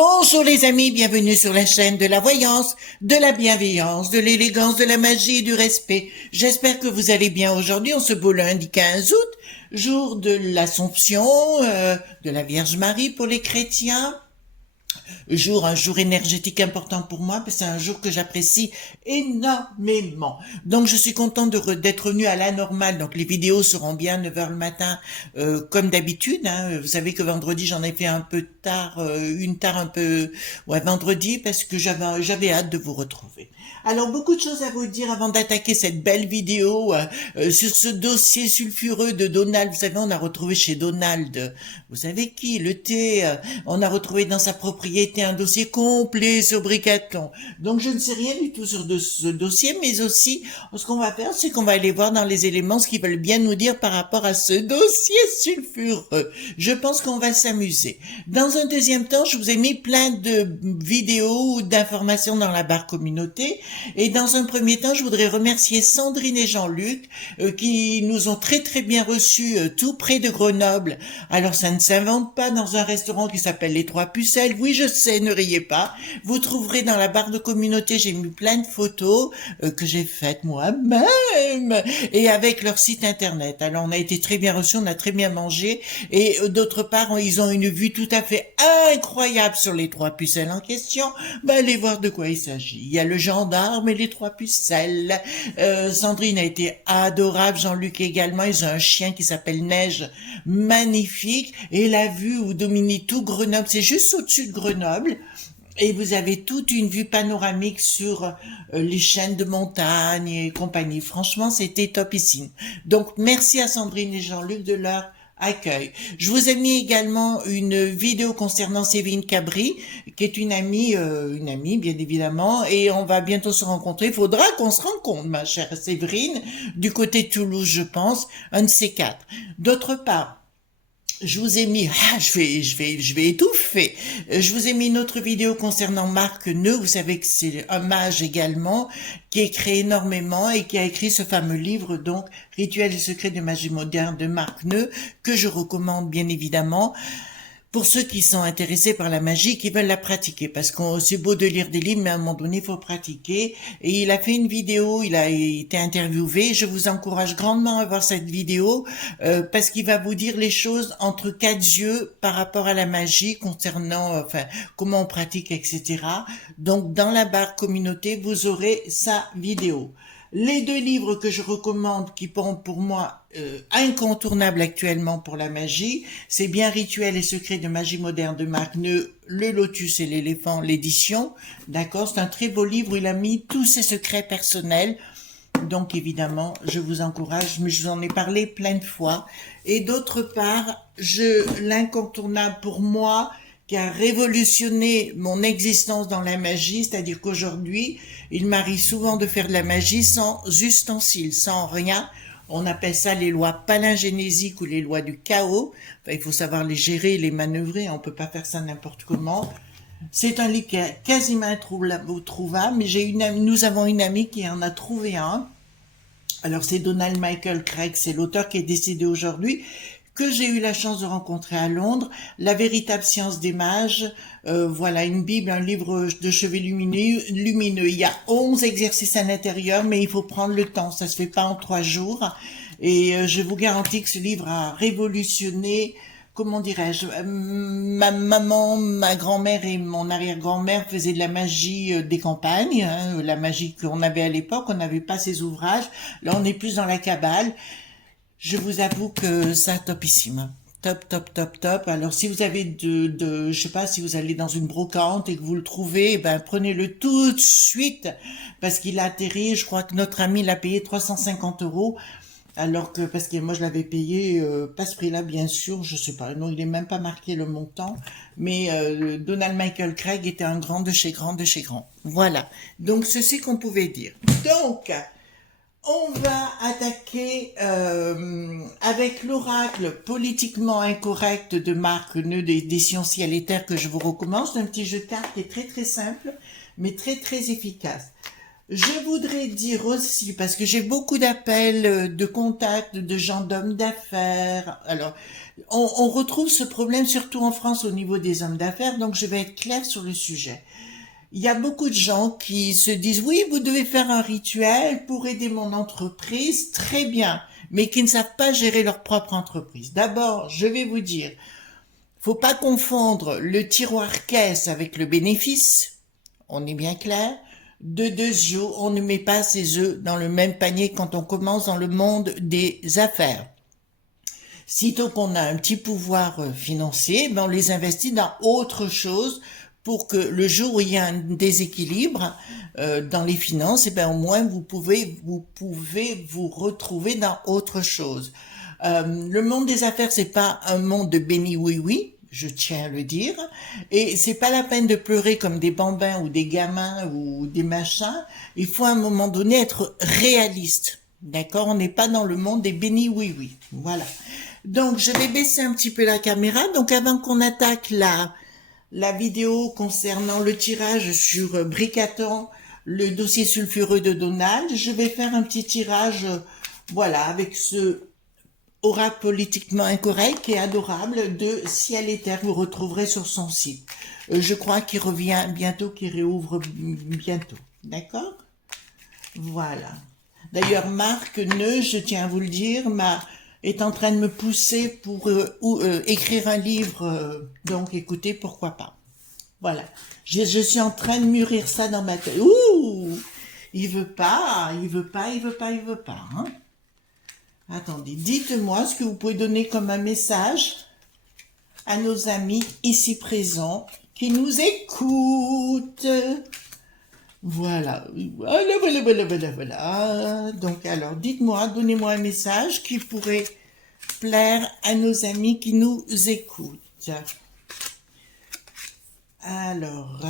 Bonjour les amis, bienvenue sur la chaîne de la voyance, de la bienveillance, de l'élégance, de la magie et du respect. J'espère que vous allez bien aujourd'hui, en ce beau lundi 15 août, jour de l'Assomption, de la Vierge Marie pour les chrétiens. Un jour énergétique important pour moi, parce que c'est un jour que j'apprécie énormément. Donc je suis contente d'être venue à la normale. Donc les vidéos seront bien 9 heures le matin, comme d'habitude. Hein. Vous savez que vendredi j'en ai fait un peu tard, vendredi, parce que j'avais hâte de vous retrouver. Alors beaucoup de choses à vous dire avant d'attaquer cette belle vidéo sur ce dossier sulfureux de Donald. Vous savez, on a retrouvé chez Donald, vous savez qui, le thé, on a retrouvé dans sa propriété un dossier complet sur Bricathlon. Donc je ne sais rien du tout sur ce dossier, mais aussi ce qu'on va faire, c'est qu'on va aller voir dans les éléments ce qu'ils veulent bien nous dire par rapport à ce dossier sulfureux. Je pense qu'on va s'amuser. Dans un deuxième temps, je vous ai mis plein de vidéos ou d'informations dans la barre communauté. Et dans un premier temps, je voudrais remercier Sandrine et Jean-Luc qui nous ont très très bien reçus tout près de Grenoble. Alors ça ne s'invente pas, dans un restaurant qui s'appelle Les Trois Pucelles. Oui, je sais, ne riez pas. Vous trouverez dans la barre de communauté, j'ai mis plein de photos que j'ai faites moi-même et avec leur site internet. Alors on a été très bien reçus, on a très bien mangé et d'autre part, ils ont une vue tout à fait incroyable sur les Trois Pucelles en question. Allez voir de quoi il s'agit. Il y a le gendarme et les Trois Pucelles. Sandrine a été adorable, Jean-Luc également. Ils ont un chien qui s'appelle Neige, magnifique. Et la vue où domine tout Grenoble, c'est juste au-dessus de Grenoble. Et vous avez toute une vue panoramique sur les chaînes de montagne et compagnie. Franchement, c'était topissime. Donc, merci à Sandrine et Jean-Luc de leur accueil. Je vous ai mis également une vidéo concernant Séverine Cabri, qui est une amie bien évidemment, et on va bientôt se rencontrer. Il faudra qu'on se rencontre, ma chère Séverine, du côté de Toulouse, je pense, un de ces quatre. D'autre part, je vous ai mis, je vais étouffer. Je vous ai mis une autre vidéo concernant Marc Neu. Vous savez que c'est un mage également, qui écrit énormément et qui a écrit ce fameux livre, donc, Rituels et secrets de magie moderne de Marc Neu, que je recommande bien évidemment. Pour ceux qui sont intéressés par la magie, qui veulent la pratiquer, parce que c'est beau de lire des livres, mais à un moment donné, il faut pratiquer. Et il a fait une vidéo, il a été interviewé. Je vous encourage grandement à voir cette vidéo, parce qu'il va vous dire les choses entre quatre yeux par rapport à la magie, concernant, comment on pratique, etc. Donc, dans la barre communauté, vous aurez sa vidéo. Les deux livres que je recommande, qui sont pour moi incontournables actuellement pour la magie, c'est bien Rituels et secrets de magie moderne de Marc Neu, Le Lotus et l'éléphant, l'édition. D'accord, c'est un très beau livre où il a mis tous ses secrets personnels. Donc évidemment, je vous encourage, mais je vous en ai parlé plein de fois. Et d'autre part, l'incontournable pour moi, qui a révolutionné mon existence dans la magie, c'est-à-dire qu'aujourd'hui, il m'arrive souvent de faire de la magie sans ustensiles, sans rien. On appelle ça les lois palingénésiques ou les lois du chaos. Il faut savoir les gérer, les manœuvrer, on peut pas faire ça n'importe comment. C'est un livre qui est quasiment introuvable, mais nous avons une amie qui en a trouvé un. Alors c'est Donald Michael Craig, c'est l'auteur qui est décédé aujourd'hui, que j'ai eu la chance de rencontrer à Londres, La véritable science des mages, voilà, une Bible, un livre de chevet lumineux. Il y a 11 exercices à l'intérieur, mais il faut prendre le temps, ça se fait pas en 3 jours. Et je vous garantis que ce livre a révolutionné, comment dirais-je, ma maman, ma grand-mère et mon arrière-grand-mère faisaient de la magie des campagnes, hein, la magie qu'on avait à l'époque, on n'avait pas ces ouvrages. Là, on est plus dans la cabale. Je vous avoue que ça topissime. Top, top, top, top. Alors, si vous avez je sais pas, si vous allez dans une brocante et que vous le trouvez, prenez-le tout de suite, parce qu'il a atterri, je crois que notre ami l'a payé 350 €, alors que, parce que moi je l'avais payé, pas ce prix-là, bien sûr, je sais pas, non, il est même pas marqué le montant, mais Donald Michael Craig était un grand de chez grand de chez grand. Voilà. Donc, ceci qu'on pouvait dire. Donc, on va attaquer avec l'oracle politiquement incorrect de Marc Neu des Sciences Ciel et Terre que je vous recommande. C'est un petit jeu de cartes qui est très très simple, mais très très efficace. Je voudrais dire aussi, parce que j'ai beaucoup d'appels, de contacts de gens d'hommes d'affaires. Alors, on retrouve ce problème surtout en France au niveau des hommes d'affaires, donc je vais être claire sur le sujet. Il y a beaucoup de gens qui se disent, oui, vous devez faire un rituel pour aider mon entreprise, très bien, mais qui ne savent pas gérer leur propre entreprise. D'abord, je vais vous dire, faut pas confondre le tiroir caisse avec le bénéfice. On est bien clair. De deux œufs, on ne met pas ses œufs dans le même panier quand on commence dans le monde des affaires. Sitôt qu'on a un petit pouvoir financier, ben on les investit dans autre chose pour que le jour où il y a un déséquilibre dans les finances, et ben au moins vous pouvez vous retrouver dans autre chose. Le monde des affaires, c'est pas un monde de béni oui oui, je tiens à le dire, et c'est pas la peine de pleurer comme des bambins ou des gamins ou des machins. Il faut à un moment donné être réaliste, d'accord? On n'est pas dans le monde des béni oui oui, voilà. Donc je vais baisser un petit peu la caméra. Donc avant qu'on attaque la vidéo concernant le tirage sur Bricaton, le dossier sulfureux de Donald, je vais faire un petit tirage, voilà, avec ce aura politiquement incorrect et adorable de Ciel et Terre. Vous retrouverez sur son site. Je crois qu'il revient bientôt, qu'il réouvre bientôt. D'accord? Voilà. D'ailleurs, Marc Neu, je tiens à vous le dire, est en train de me pousser pour écrire un livre. Donc, écoutez, pourquoi pas. Voilà. Je suis en train de mûrir ça dans ma tête. Ouh! Il veut pas. Hein? Attendez, dites-moi ce que vous pouvez donner comme un message à nos amis ici présents qui nous écoutent. Voilà. Voilà. Donc, alors, dites-moi, donnez-moi un message qui pourrait plaire à nos amis qui nous écoutent. Alors,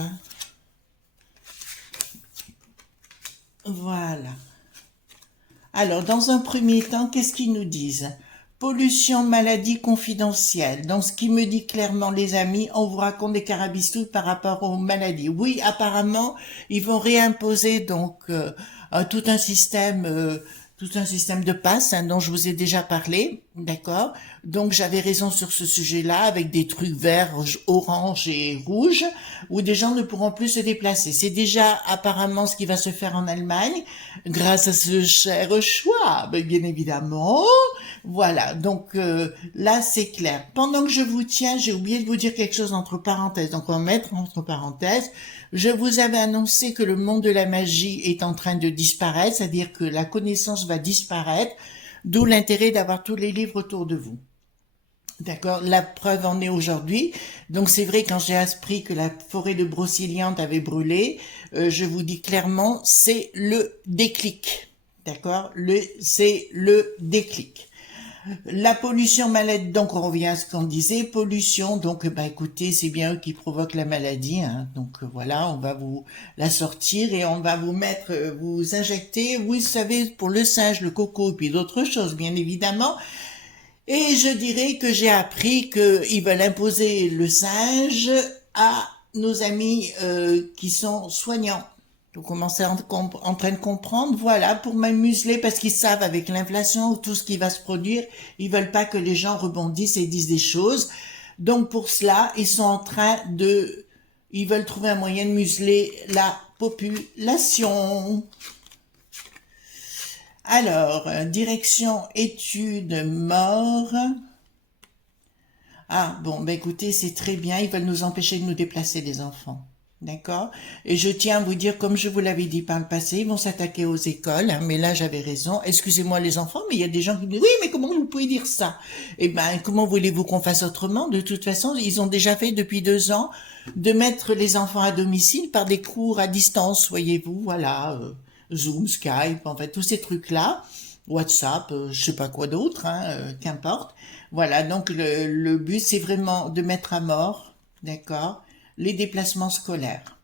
voilà. Alors, dans un premier temps, qu'est-ce qu'ils nous disent? Pollution, maladie confidentielle. Donc, ce qui me dit clairement, les amis, on vous raconte des carabistouilles par rapport aux maladies. Oui, apparemment, ils vont réimposer donc tout un système de passe dont je vous ai déjà parlé, d'accord? Donc j'avais raison sur ce sujet-là, avec des trucs verts, orange et rouge, où des gens ne pourront plus se déplacer. C'est déjà apparemment ce qui va se faire en Allemagne, grâce à ce cher Schwab, bien évidemment. Voilà, donc là c'est clair. Pendant que je vous tiens, j'ai oublié de vous dire quelque chose entre parenthèses, donc on va mettre entre parenthèses. Je vous avais annoncé que le monde de la magie est en train de disparaître, c'est-à-dire que la connaissance va disparaître, d'où l'intérêt d'avoir tous les livres autour de vous. D'accord, la preuve en est aujourd'hui. Donc c'est vrai, quand j'ai appris que la forêt de Brocéliande avait brûlé, je vous dis clairement, c'est le déclic. D'accord, c'est le déclic. La pollution maladie, donc on revient à ce qu'on disait, pollution, donc bah écoutez, c'est bien eux qui provoquent la maladie, hein, donc voilà, on va vous la sortir et on va vous mettre, vous injecter, vous savez, pour le singe, le coco, et puis d'autres choses, bien évidemment. Et je dirais que j'ai appris qu'ils veulent imposer le singe à nos amis qui sont soignants. Vous commencez en train de comprendre, voilà, pour m'amuser, parce qu'ils savent avec l'inflation, tout ce qui va se produire, ils veulent pas que les gens rebondissent et disent des choses. Donc pour cela, ils veulent trouver un moyen de museler la population. Alors, direction études mort. Ah, bon, ben écoutez, c'est très bien, ils veulent nous empêcher de nous déplacer, les enfants. D'accord? Et je tiens à vous dire, comme je vous l'avais dit par le passé, ils vont s'attaquer aux écoles, hein, mais là j'avais raison. Excusez-moi les enfants, mais il y a des gens qui me disent, oui, mais comment vous pouvez dire ça? Eh ben, comment voulez-vous qu'on fasse autrement? De toute façon, ils ont déjà fait depuis 2 ans de mettre les enfants à domicile par des cours à distance, voyez-vous, voilà, Zoom, Skype, en fait, tous ces trucs-là. WhatsApp, je sais pas quoi d'autre, hein, qu'importe. Voilà, donc le but, c'est vraiment de mettre à mort, d'accord, les déplacements scolaires.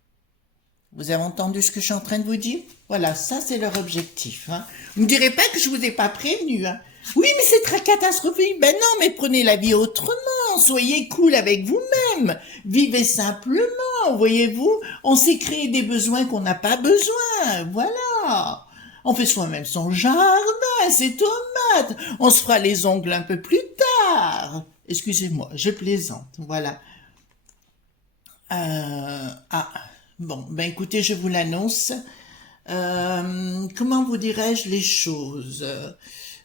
Vous avez entendu ce que je suis en train de vous dire? Voilà, ça c'est leur objectif. Hein. Vous me direz pas que je vous ai pas prévenu. Hein. Oui, mais c'est très catastrophique. Ben non, mais prenez la vie autrement. Soyez cool avec vous-même. Vivez simplement, voyez-vous. On s'est créé des besoins qu'on n'a pas besoin. Voilà. ça. On fait soi-même son jardin, ses tomates. On se fera les ongles un peu plus tard. Excusez-moi, je plaisante, voilà. Ah, bon, ben écoutez, je vous l'annonce. Comment vous dirais-je les choses?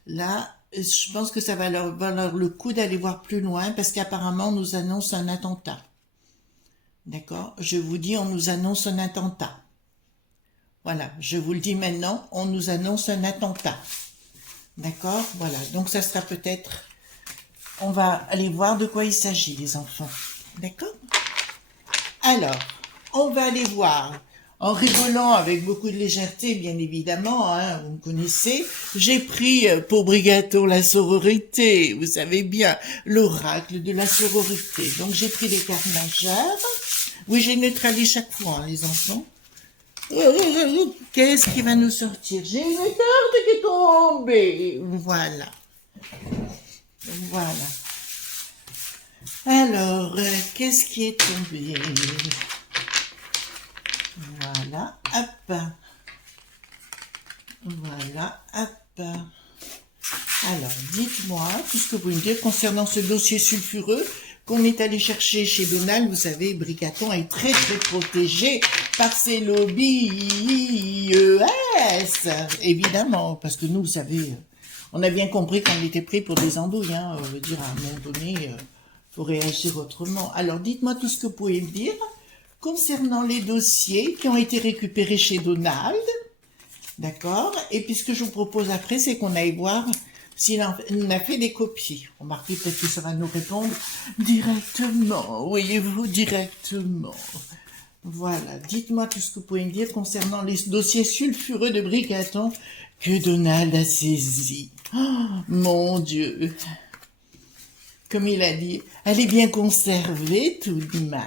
Là, je pense que ça va leur valoir le coup d'aller voir plus loin parce qu'apparemment on nous annonce un attentat. D'accord? Je vous dis, on nous annonce un attentat. Voilà, je vous le dis maintenant, on nous annonce un attentat. D'accord? Voilà, donc ça sera peut-être... On va aller voir de quoi il s'agit, les enfants. D'accord? Alors, on va aller voir, en rigolant avec beaucoup de légèreté, bien évidemment, hein, vous me connaissez, j'ai pris pour Brigaton la sororité, vous savez bien, l'oracle de la sororité. Donc j'ai pris les cartes majeures. Oui, j'ai neutralisé chaque fois, hein, les enfants. Qu'est-ce qui va nous sortir? J'ai une carte qui est tombée. Voilà. Voilà. Alors, qu'est-ce qui est tombé? Voilà, hop. Voilà, hop. Alors, dites-moi tout ce que vous pouvez me dire concernant ce dossier sulfureux qu'on est allé chercher chez Donald. Vous savez, Bricaton est très protégé par ses lobbies ES, évidemment, parce que nous, vous savez, on a bien compris qu'on était pris pour des andouilles, hein, je veux dire, à un moment donné, faut réagir autrement. Alors, dites-moi tout ce que vous pouvez me dire concernant les dossiers qui ont été récupérés chez Donald, d'accord? Et puis, ce que je vous propose après, c'est qu'on aille voir s'il en a fait des copies. Remarquez, peut-être que ça va nous répondre directement, voyez-vous, directement. Voilà, dites-moi tout ce que vous pouvez me dire concernant les dossiers sulfureux de Bricaton que Donald a saisis. Oh, mon Dieu! Comme il a dit, elle est bien conservée tout de même.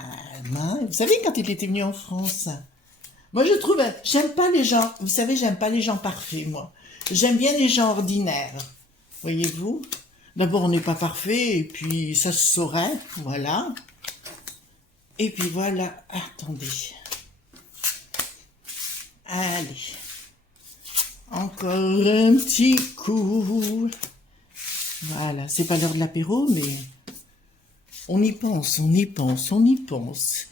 Hein? Vous savez, quand il était venu en France, moi je trouve, j'aime pas les gens, vous savez, j'aime pas les gens parfaits, moi. J'aime bien les gens ordinaires. Voyez-vous? D'abord, on n'est pas parfait, et puis ça se saurait, voilà. Et puis voilà, attendez. Allez. Encore un petit coup. Voilà, c'est pas l'heure de l'apéro, mais on y pense, on y pense, on y pense.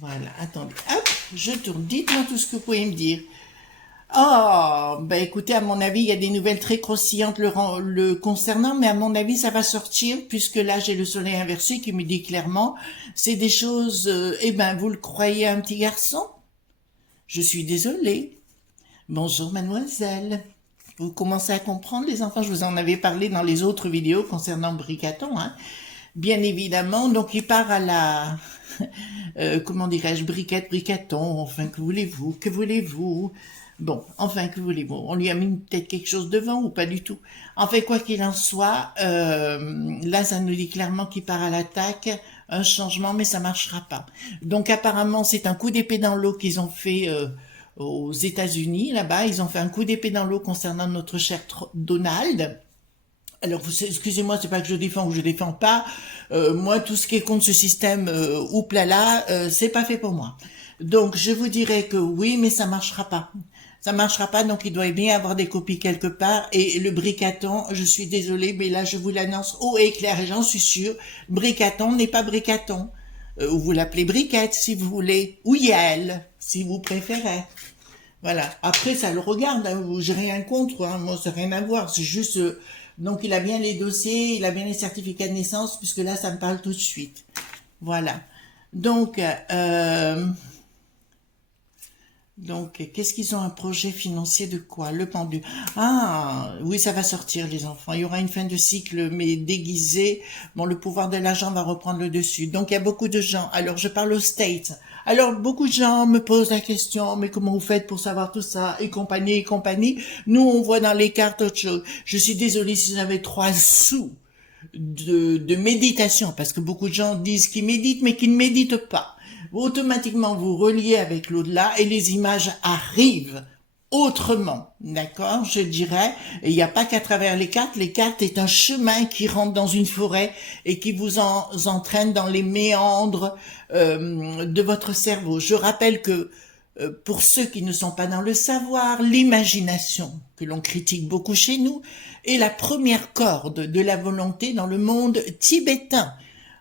Voilà, attendez, hop, je tourne. Dites-moi tout ce que vous pouvez me dire. Oh, ben écoutez, à mon avis, il y a des nouvelles très croustillantes le concernant, mais à mon avis, ça va sortir, puisque là, j'ai le soleil inversé qui me dit clairement, c'est des choses, eh ben, vous le croyez un petit garçon? Je suis désolée. Bonjour, mademoiselle. Vous commencez à comprendre, les enfants, je vous en avais parlé dans les autres vidéos concernant Bricaton, hein. Bien évidemment, donc il part à la, comment dirais-je, Bricaton, enfin, que voulez-vous, que voulez-vous? Bon, enfin, que voulez-vous? On lui a mis peut-être quelque chose devant ou pas du tout? En fait, quoi qu'il en soit, là, ça nous dit clairement qu'il part à l'attaque, un changement, mais ça marchera pas. Donc, apparemment, c'est un coup d'épée dans l'eau qu'ils ont fait aux États-Unis, là-bas. Ils ont fait un coup d'épée dans l'eau concernant notre cher Donald. Alors, excusez-moi, c'est pas que je défends ou je défends pas. Moi, tout ce qui est contre ce système ouplala, c'est pas fait pour moi. Donc, je vous dirais que oui, mais ça marchera pas. Ça marchera pas, donc il doit bien avoir des copies quelque part. Et le Bricaton, je suis désolée, mais là, je vous l'annonce haut et clair, et j'en suis sûre, Bricaton n'est pas Bricaton. Vous l'appelez Briquette, si vous voulez, ou Yael, si vous préférez. Voilà. Après, ça le regarde, hein, j'ai rien contre, hein, moi, ça n'a rien à voir, c'est juste... donc, il a bien les dossiers, il a bien les certificats de naissance, puisque là, ça me parle tout de suite. Voilà. Donc, qu'est-ce qu'ils ont un projet financier de quoi? Le pendu. Ah, oui, ça va sortir, les enfants. Il y aura une fin de cycle, mais déguisée. Bon, le pouvoir de l'argent va reprendre le dessus. Donc, il y a beaucoup de gens. Alors, je parle aux States. Alors, beaucoup de gens me posent la question, mais comment vous faites pour savoir tout ça? Et compagnie, et compagnie. Nous, on voit dans les cartes autre chose. Je suis désolée si vous avez 3 sous de méditation, parce que beaucoup de gens disent qu'ils méditent, mais qu'ils ne méditent pas. Automatiquement vous reliez avec l'au-delà et les images arrivent autrement, d'accord, je dirais. Et il n'y a pas qu'à travers les cartes est un chemin qui rentre dans une forêt et qui vous entraîne dans les méandres de votre cerveau. Je rappelle que pour ceux qui ne sont pas dans le savoir, l'imagination, que l'on critique beaucoup chez nous, est la première corde de la volonté dans le monde tibétain.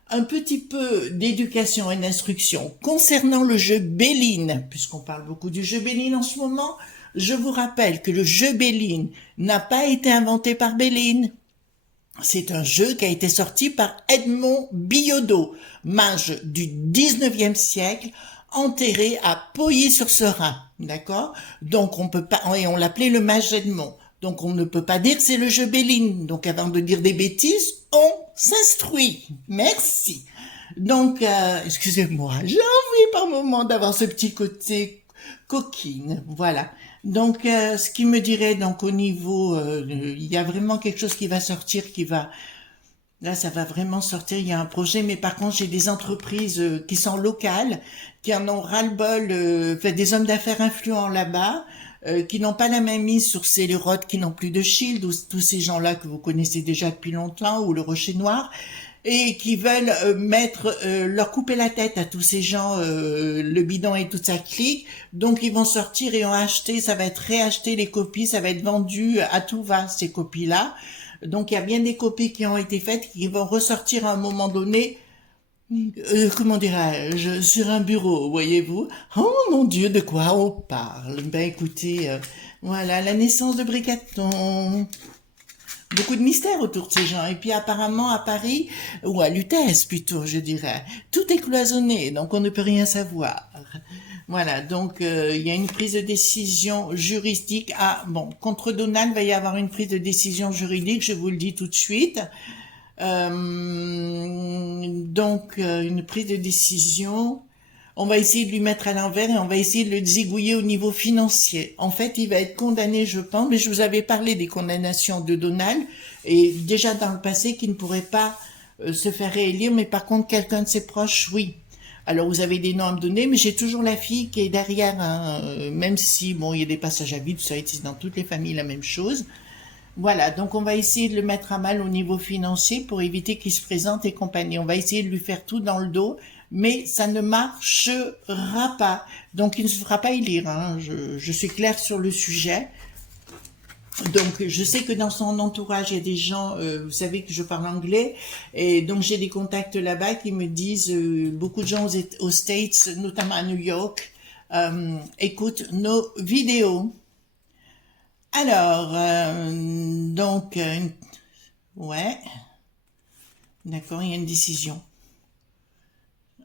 Un petit peu d'éducation et d'instruction concernant le jeu Béline, puisqu'on parle beaucoup du jeu Béline en ce moment. Je vous rappelle que le jeu Béline n'a pas été inventé par Béline. C'est un jeu qui a été sorti par Edmond Billaudot, mage du 19e siècle, enterré à Pouilly-sur-Serein, d'accord? Donc on peut pas, et on l'appelait le mage Edmond. Donc on ne peut pas dire que c'est le jeu Béline. Donc avant de dire des bêtises, on s'instruit. Merci. Donc, excusez-moi, j'ai envie par moment d'avoir ce petit côté coquine. Voilà. Donc, ce qui me dirait, donc au niveau, il y a vraiment quelque chose qui va sortir, qui va... Là, ça va vraiment sortir, il y a un projet, mais par contre, j'ai des entreprises qui sont locales, qui en ont ras-le-bol, fait des hommes d'affaires influents là-bas, qui n'ont pas la main mise sur Célirote, qui n'ont plus de Shield, ou tous ces gens-là que vous connaissez déjà depuis longtemps, ou le Rocher Noir, et qui veulent leur couper la tête à tous ces gens, le bidon et toute sa clique. Donc ils vont sortir et ont acheté, ça va être réacheté les copies, ça va être vendu à tout va, ces copies-là. Donc il y a bien des copies qui ont été faites, qui vont ressortir à un moment donné, comment dirais-je, sur un bureau, voyez-vous. Oh mon Dieu, de quoi on parle? Ben écoutez, voilà, la naissance de Bricaton. Beaucoup de mystères autour de ces gens. Et puis apparemment à Paris, ou à Lutèce plutôt, je dirais, tout est cloisonné, donc on ne peut rien savoir. Voilà, donc il y a une prise de décision juridique. Ah bon, contre Donald, il va y avoir une prise de décision juridique, je vous le dis tout de suite. Donc une prise de décision, on va essayer de lui mettre à l'envers et on va essayer de le zigouiller au niveau financier. En fait, il va être condamné, je pense, mais je vous avais parlé des condamnations de Donald, et déjà dans le passé qu'il ne pourrait pas se faire réélire, mais par contre quelqu'un de ses proches, oui. Alors vous avez des noms à me donner, mais j'ai toujours la fille qui est derrière, hein, même si, bon, il y a des passages à vide, ça c'est dans toutes les familles la même chose. Voilà, donc on va essayer de le mettre à mal au niveau financier pour éviter qu'il se présente et compagnie. On va essayer de lui faire tout dans le dos, mais ça ne marchera pas. Donc il ne se fera pas élire, hein. Je suis claire sur le sujet. Donc je sais que dans son entourage, il y a des gens, vous savez que je parle anglais, et donc j'ai des contacts là-bas qui me disent, beaucoup de gens aux States, notamment à New York, écoutent nos vidéos. Alors, donc, ouais, d'accord, il y a une décision.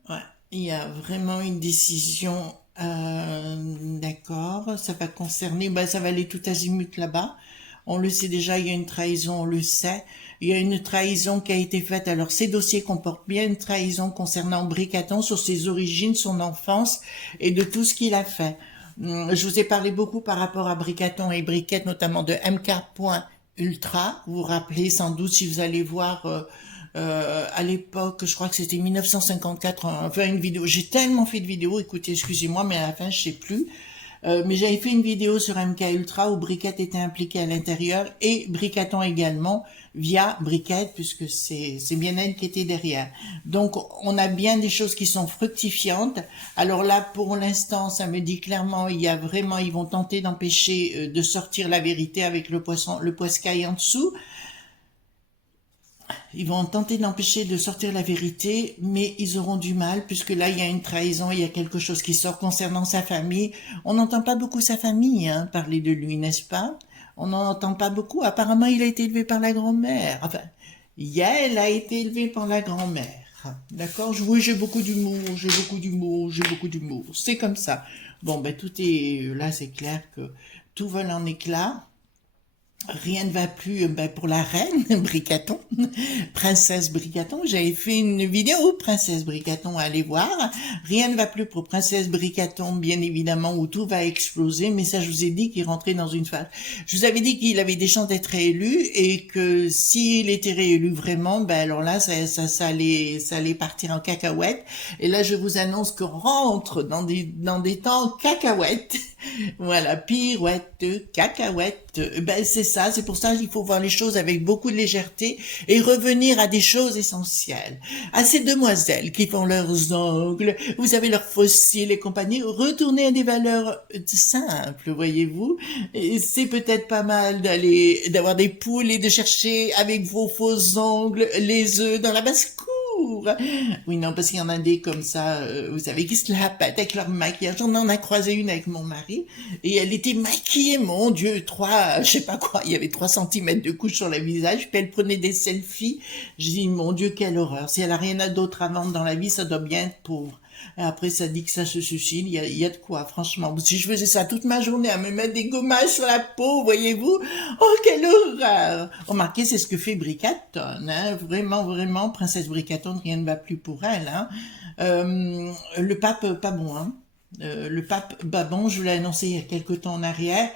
Ouais, il y a vraiment une décision, d'accord, ça va concerner, ben, ça va aller tout azimut là-bas. On le sait déjà, il y a une trahison, on le sait. Il y a une trahison qui a été faite. Alors, ces dossiers comportent bien une trahison concernant Bricaton sur ses origines, son enfance et de tout ce qu'il a fait. Je vous ai parlé beaucoup par rapport à Bricaton et Briquette, notamment de MK.Ultra. Vous vous rappelez sans doute si vous allez voir à l'époque, je crois que c'était 1954, enfin une vidéo. J'ai tellement fait de vidéos, écoutez, excusez-moi, mais à la fin, je sais plus. Mais j'avais fait une vidéo sur MK Ultra où Briquette était impliquée à l'intérieur et Bricaton également via Briquette puisque c'est bien elle qui était derrière. Donc on a bien des choses qui sont fructifiantes. Alors là pour l'instant ça me dit clairement il y a vraiment ils vont tenter d'empêcher de sortir la vérité avec le poiscaille en dessous. Ils vont tenter d'empêcher de sortir la vérité, mais ils auront du mal, puisque là, il y a une trahison, il y a quelque chose qui sort concernant sa famille. On n'entend pas beaucoup sa famille hein, parler de lui, n'est-ce pas? On n'en entend pas beaucoup. Apparemment, il a été élevé par la grand-mère. Enfin, Yael a été élevée par la grand-mère. D'accord? Oui, j'ai beaucoup d'humour, j'ai beaucoup d'humour, j'ai beaucoup d'humour. C'est comme ça. Bon, ben, tout est... Là, c'est clair que tout vole en éclats. Rien ne va plus pour la reine Bricaton, princesse Bricaton. J'avais fait une vidéo princesse Bricaton, allez voir. Rien ne va plus pour princesse Bricaton, bien évidemment, où tout va exploser. Mais ça, je vous ai dit qu'il rentrait dans une phase. Je vous avais dit qu'il avait des chances d'être réélu et que s'il était réélu vraiment, ben alors là, ça allait partir en cacahuète. Et là, je vous annonce qu'on rentre dans des temps cacahuètes. Voilà, pirouette, cacahuète. Ben c'est ça. C'est pour ça qu'il faut voir les choses avec beaucoup de légèreté et revenir à des choses essentielles. À ces demoiselles qui font leurs ongles, vous avez leurs fossiles et compagnie, retournez à des valeurs simples, voyez-vous. Et c'est peut-être pas mal d'avoir des poules et de chercher avec vos faux ongles les œufs dans la basse-cour. Oui, non, parce qu'il y en a des comme ça, vous savez, qui se la pètent avec leur maquillage. On en a croisé une avec mon mari, et elle était maquillée, mon Dieu, je sais pas quoi, il y avait 3 centimètres de couche sur le visage, puis elle prenait des selfies. Je dis, mon Dieu, quelle horreur. Si elle a rien d'autre à vendre dans la vie, ça doit bien être pauvre. Et après, ça dit que ça se suicide. Il y a de quoi, franchement. Si je faisais ça toute ma journée, à me mettre des gommages sur la peau, voyez-vous. Oh, quelle horreur! Remarquez, c'est ce que fait Bricaton, hein. Vraiment, vraiment, Princesse Bricaton, rien ne va plus pour elle, hein. Le pape, pas bon, hein. Le pape, pas bon, je vous l'ai annoncé il y a quelque temps en arrière.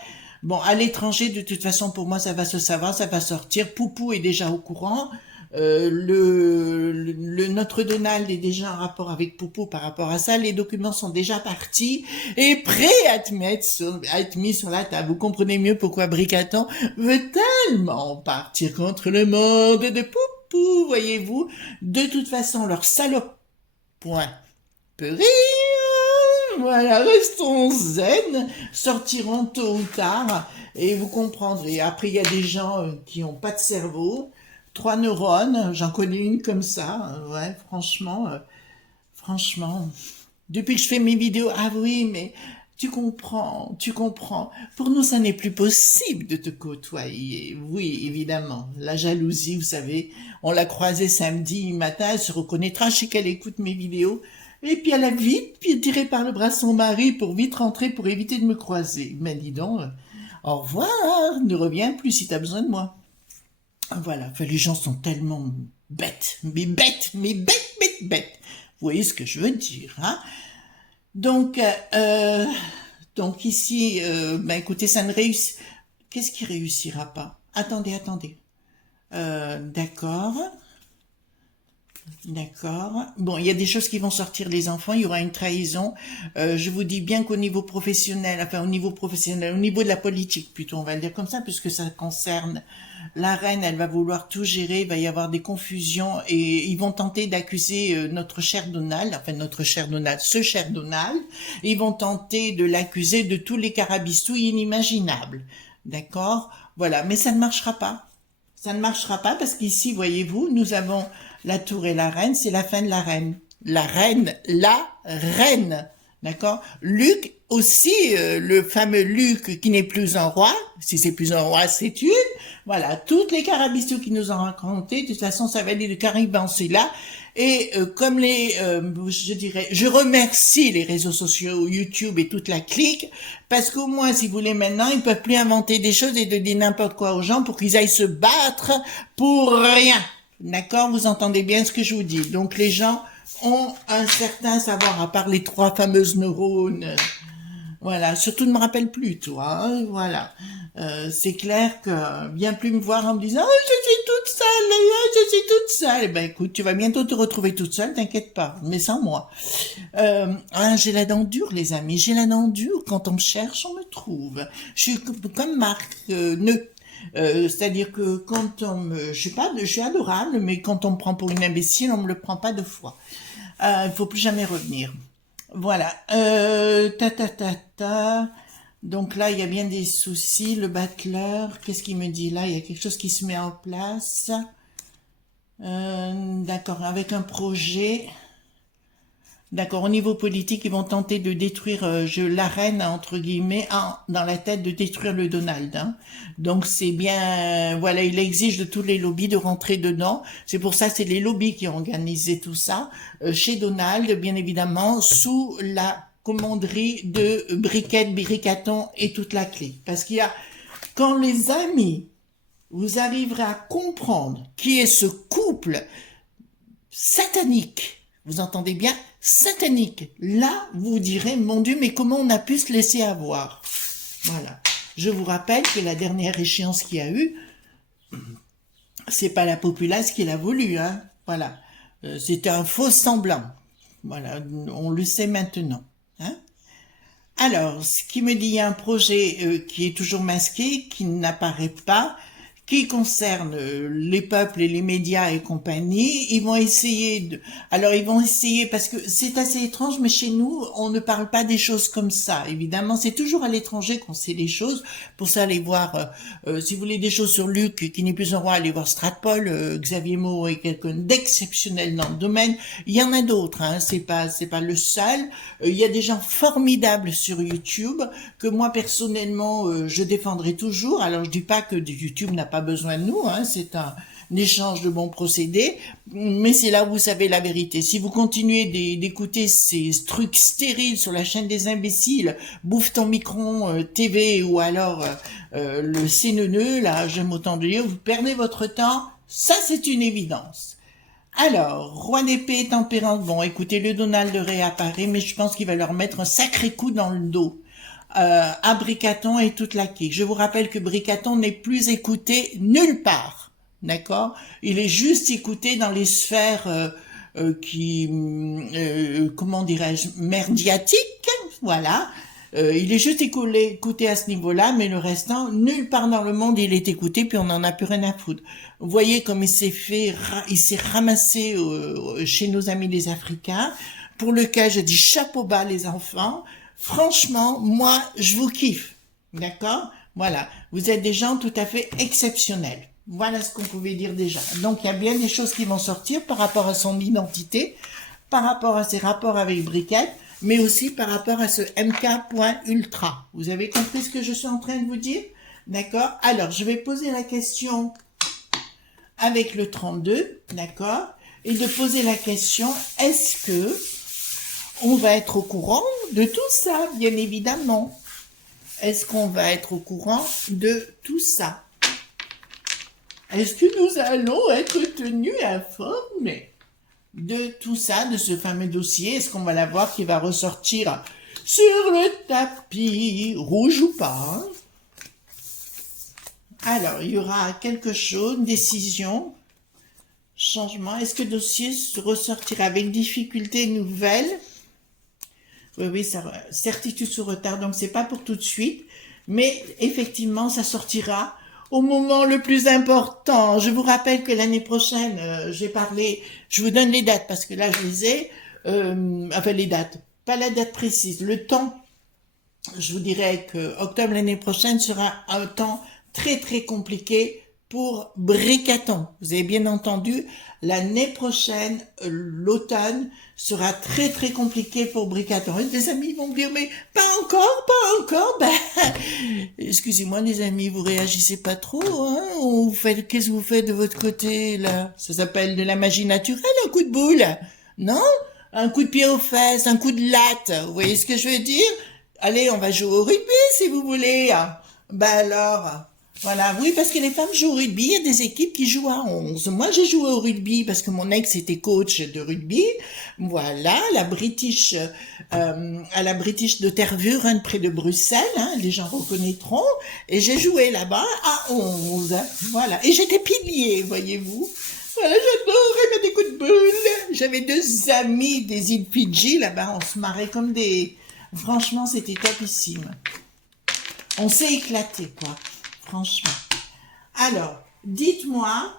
Bon, à l'étranger, de toute façon, pour moi, ça va se savoir, ça va sortir. Poupou est déjà au courant. Notre Donald est déjà en rapport avec Poupou par rapport à ça. Les documents sont déjà partis et prêts à être mis sur la table. Vous comprenez mieux pourquoi Bricaton veut tellement partir contre le monde de Poupou, voyez-vous. De toute façon, leur salope point peut rire. Voilà, restons zen, sortiront tôt ou tard, et vous comprendrez. Après, il y a des gens qui ont pas de cerveau, 3 neurones, j'en connais une comme ça, ouais, franchement, depuis que je fais mes vidéos, ah oui, mais tu comprends, pour nous, ça n'est plus possible de te côtoyer, oui, évidemment, la jalousie, vous savez, on l'a croisée samedi matin, elle se reconnaîtra, je sais qu'elle écoute mes vidéos, et puis elle a vite tiré par le bras son mari pour vite rentrer pour éviter de me croiser. Mais dis donc, au revoir, ne reviens plus si t'as besoin de moi. Voilà, enfin, les gens sont tellement bêtes, mais bêtes. Vous voyez ce que je veux dire, hein? Donc ici, écoutez, ça ne réussit. Qu'est-ce qui réussira pas? Attendez. D'accord. Bon, il y a des choses qui vont sortir, les enfants, il y aura une trahison. Je vous dis bien qu'au niveau professionnel, au niveau de la politique plutôt, on va le dire comme ça, puisque ça concerne la reine, elle va vouloir tout gérer, il va y avoir des confusions et ils vont tenter d'accuser ce cher Donald, et ils vont tenter de l'accuser de tous les carabistouilles inimaginables. D'accord? Voilà, mais ça ne marchera pas. Ça ne marchera pas parce qu'ici, voyez-vous, nous avons la tour et la reine, c'est la fin de la reine. La reine, d'accord? Luc aussi, le fameux Luc qui n'est plus un roi, si c'est plus un roi, c'est une. Voilà, toutes les carabistous qui nous ont raconté, de toute façon, ça va aller de Caribancy là. Et comme je remercie les réseaux sociaux, YouTube et toute la clique, parce qu'au moins, si vous voulez, maintenant, ils peuvent plus inventer des choses et de dire n'importe quoi aux gens pour qu'ils aillent se battre pour rien. D'accord? Vous entendez bien ce que je vous dis. Donc, les gens ont un certain savoir, à part les 3 fameuses neurones. Voilà, surtout ne me rappelle plus, toi, hein, voilà. C'est clair que viens plus me voir en me disant « Oh, je suis toute seule. » Eh ben, écoute, tu vas bientôt te retrouver toute seule, t'inquiète pas, mais sans moi. J'ai la dent dure, les amis, j'ai la dent dure. Quand on me cherche, on me trouve. Je suis comme Marc c'est-à-dire que quand je suis adorable, mais quand on me prend pour une imbécile, on me le prend pas 2 fois. Il faut plus jamais revenir. Voilà. Donc là, il y a bien des soucis. Le battleur, qu'est-ce qu'il me dit là? Il y a quelque chose qui se met en place. D'accord, avec un projet. D'accord, au niveau politique, ils vont tenter de détruire la reine, entre guillemets, dans la tête de détruire le Donald. Hein. Donc c'est bien, voilà, il exige de tous les lobbies de rentrer dedans. C'est pour ça, c'est les lobbies qui ont organisé tout ça. Chez Donald, bien évidemment, sous la commanderie de Bricaton et toute la clique. Parce qu'il y a, quand les amis, vous arriverez à comprendre qui est ce couple satanique, vous entendez bien, satanique. Là, vous direz, mon Dieu, mais comment on a pu se laisser avoir? Voilà. Je vous rappelle que la dernière échéance qu'il y a eu, c'est pas la populace qui l'a voulu, hein. Voilà. C'était un faux semblant. Voilà. On le sait maintenant, hein. Alors, ce qui me dit, il y a un projet qui est toujours masqué, qui n'apparaît pas, qui concerne les peuples et les médias et compagnie. Ils vont essayer alors ils vont essayer, parce que c'est assez étrange, mais chez nous, on ne parle pas des choses comme ça. Évidemment, c'est toujours à l'étranger qu'on sait les choses. Pour ça, allez voir, si vous voulez des choses sur Luc, qui n'est plus un roi, allez voir Stratpol, Xavier Moreau est quelqu'un d'exceptionnel dans le domaine. Il y en a d'autres, hein, c'est pas le seul. Il y a des gens formidables sur YouTube que moi personnellement je défendrai toujours. Alors je dis pas que YouTube n'a pas besoin de nous, hein, c'est un échange de bons procédés, mais c'est là où vous savez la vérité. Si vous continuez d'écouter ces trucs stériles sur la chaîne des imbéciles, Bouffe ton micron TV ou alors le CNN, là j'aime autant de dire, vous perdez votre temps, ça c'est une évidence. Alors, roi d'épée, tempérance, bon, écoutez, le Donald réapparaît, mais je pense qu'il va leur mettre un sacré coup dans le dos. À Bricaton et toute la clique. Je vous rappelle que Bricaton n'est plus écouté nulle part, d'accord? Il est juste écouté dans les sphères comment dirais-je, merdiatiques, voilà. Il est juste écouté à ce niveau-là, mais le restant, nulle part dans le monde il est écouté, puis on n'en a plus rien à foutre. Vous voyez comme il s'est ramassé chez nos amis les Africains, pour lequel je dis chapeau bas les enfants. Franchement, moi, je vous kiffe, d'accord? Voilà, vous êtes des gens tout à fait exceptionnels. Voilà ce qu'on pouvait dire déjà. Donc, il y a bien des choses qui vont sortir par rapport à son identité, par rapport à ses rapports avec Briquette, mais aussi par rapport à ce MK.ultra. Vous avez compris ce que je suis en train de vous dire? D'accord? Alors, je vais poser la question avec le 32, d'accord? Et de poser la question, est-ce que on va être au courant de tout ça, bien évidemment. Est-ce qu'on va être au courant de tout ça? Est-ce que nous allons être tenus informés de tout ça, de ce fameux dossier? Est-ce qu'on va la voir qui va ressortir sur le tapis rouge ou pas? Alors, il y aura quelque chose, une décision, changement. Est-ce que le dossier ressortira avec difficulté nouvelle? Oui, certitude sous retard, donc c'est pas pour tout de suite, mais effectivement, ça sortira au moment le plus important. Je vous rappelle que l'année prochaine, je vous donne les dates parce que là, je les ai, enfin les dates, pas la date précise, le temps. Je vous dirais que octobre l'année prochaine sera un temps très très compliqué pour Bricaton. Vous avez bien entendu, l'année prochaine, l'automne, sera très très compliqué pour Bricaton. Et des amis vont me dire, mais pas encore, ben, excusez-moi les amis, vous réagissez pas trop, hein, qu'est-ce que vous faites de votre côté, là? Ça s'appelle de la magie naturelle, un coup de boule, non? Un coup de pied aux fesses, un coup de latte, vous voyez ce que je veux dire? Allez, on va jouer au rugby, si vous voulez. Ben alors, voilà, oui, parce que les femmes jouent au rugby, il y a des équipes qui jouent à 11. Moi, j'ai joué au rugby parce que mon ex était coach de rugby. Voilà, à la British de Tervuren, près de Bruxelles, hein, les gens reconnaîtront. Et j'ai joué là-bas à 11. Voilà, et j'étais pilier, voyez-vous. Voilà, j'adorais mettre des coups de boule. J'avais 2 amis des îles Fidji, là-bas, on se marrait comme des... Franchement, c'était topissime. On s'est éclaté, quoi. Franchement. Alors, dites-moi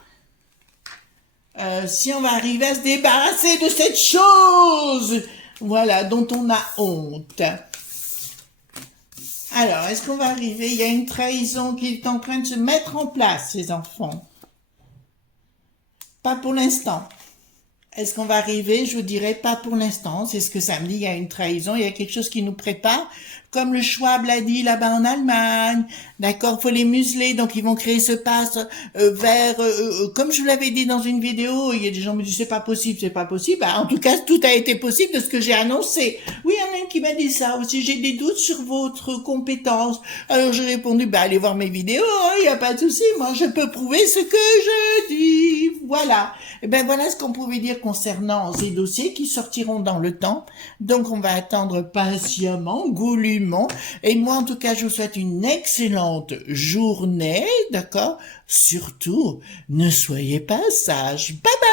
si on va arriver à se débarrasser de cette chose, voilà, dont on a honte. Alors, est-ce qu'on va arriver? Il y a une trahison qui est en train de se mettre en place, ces enfants. Pas pour l'instant. Est-ce qu'on va arriver? Je vous dirais pas pour l'instant. C'est ce que ça me dit. Il y a une trahison. Il y a quelque chose qui nous prépare. Comme le Schwab l'a dit là-bas en Allemagne. D'accord? Faut les museler. Donc, ils vont créer ce pass comme je vous l'avais dit dans une vidéo. Il y a des gens qui me disent c'est pas possible, c'est pas possible. Bah, en tout cas, tout a été possible de ce que j'ai annoncé. Oui, il y en a un qui m'a dit ça aussi. J'ai des doutes sur votre compétence. Alors, j'ai répondu, bah, allez voir mes vidéos. Il n'y a pas de souci. Moi, je peux prouver ce que je dis. Voilà. Et ben, voilà ce qu'on pouvait dire concernant ces dossiers qui sortiront dans le temps. Donc, on va attendre patiemment, goulûment. Et moi, en tout cas, je vous souhaite une excellente journée, d'accord? Surtout, ne soyez pas sages. Bye bye!